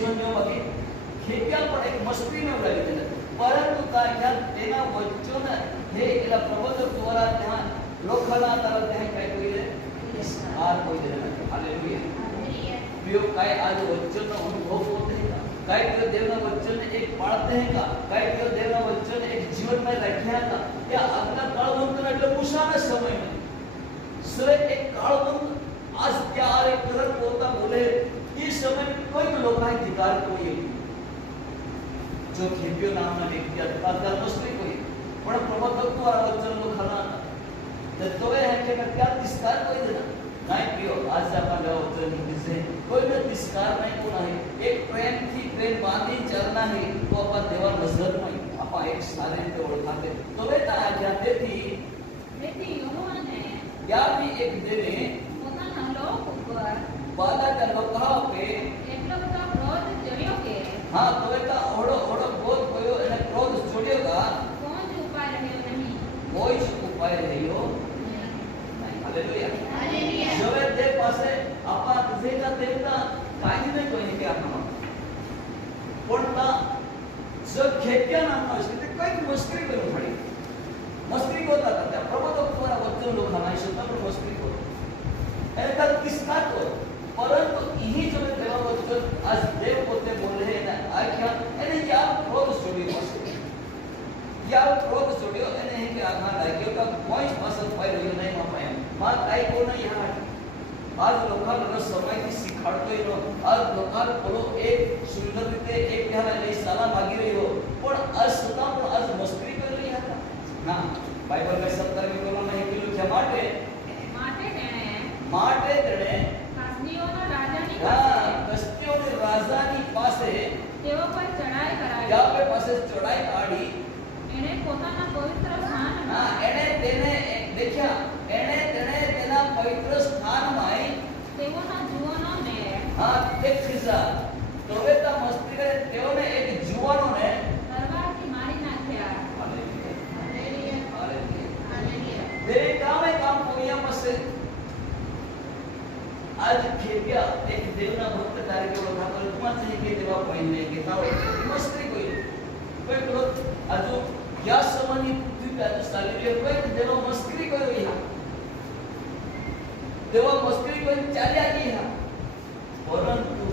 जीवनનો બાકી ખેપ્યા પણ એક મસ્તીને ઉડાવી દીધા, પરંતુ ત્યાં તેના વચન હે એલા પ્રબોધક દ્વારા ત્યાં લોખના તરફ ત્યાં કઈ કોઈ દે આ કોઈ દે हालेलुया। प्रियो काय आज वचन નો અનુભવ होते हैं काय प्रियो देवना वचन एक पाळते हैं का काय प्रियो देवना वचन एक जीवन में रख्या का या अपना काळवंत એટલે મુસાના સમય में સરે એક કાળવંત आज ત્યારે કરત પોતા બોલે એ સમય કોઈ લોકો अधिकार कोई जो खेप्यो नामना व्यक्ति अथवा धर्मश्री कोई पण प्रबोधक द्वारा वचन लोखना तो है कि क्या तिस्कार कोई देना नहीं प्रियो आज अपन वचन से कोई भी तिस्कार नहीं कोना है एक प्रेम थी प्रेम बांधी चलना है तो अपन देवा नजर में अपन एक सारे रीते ओळखाते तो बेटा आज्ञा देती योहाने या भी एक देवे પોતાના લોક ઉપર બાદા का लोकहा पे એટલો બધો ક્રોધ ચડ્યો કે हां तो बेटा ओड़ो ओड़ो क्रोध कोयो એને ક્રોધ ચડ્યોगा कोई उपाय રહ્યો नहीं कोई उपाय રહ્યો हालेलुया हालेलुया जवे दे पासे आपा तुझेचा देवता काही नाही कोणी के आपण कोणता जग खेप्या नामना असते ते काही मस्करी करून पडी मस्करी होता त्या प्रबोधक द्वारा वचन लोकांना शब्द पण मस्करी होत એને तर तिस्कार को परंतु यही जो देवा वचन आज देव પોતે બોલે ને આખ્યા એને યા ક્રોધ છોડ્યો મસ્કરી या क्रोध छोड़ियो એને હે કે આઘા લાગ્યો કે કોઈ પસંદ પાઈ રહ્યો નહીં માપાય માં કાઈ કો નહીં યાર आज लोकांना समयથી શીખાડતો એનો आज लोकांना બોલો એક સુંદર રીતે એક પહેલા લઈ સાલા માગી રહ્યો પણ आज સતા પણ आज મસ્કરી કરી રહ્યા હતા ના બાઇબલ में 17મી કલમમાં લખેલું છે માટે તેણે કસ્તીઓના રાજાની પાસે તેઓ પર ચડાઈ કરાવી ત્યાં पे પાસે ચડાઈ કાઢી એને પોતાના પવિત્ર સ્થાનમાં એને તેને દેખ્યા એને તેને તેના પવિત્ર સ્થાનમાં તેઓના જુવાનોને એક ખિસ્સા તોવેતા મસ્તી કરે તેઓને એક જુવાનોને તલવારથી મારી નાખ્યા હાલેલુયા હાલેલુયા હાલેલુયા તે કામે કામ કોયા પાસે आज खेप्या एक देवना भक्त कार्य ओळखा कल्पना से के देवा पहिले के ताव मस्ती कोई तो आजो या समनी पृथ्वी आज चालली कोई देवा मस्करी कोई हा देवा मस्करी कोई चाल्या की हा परंतु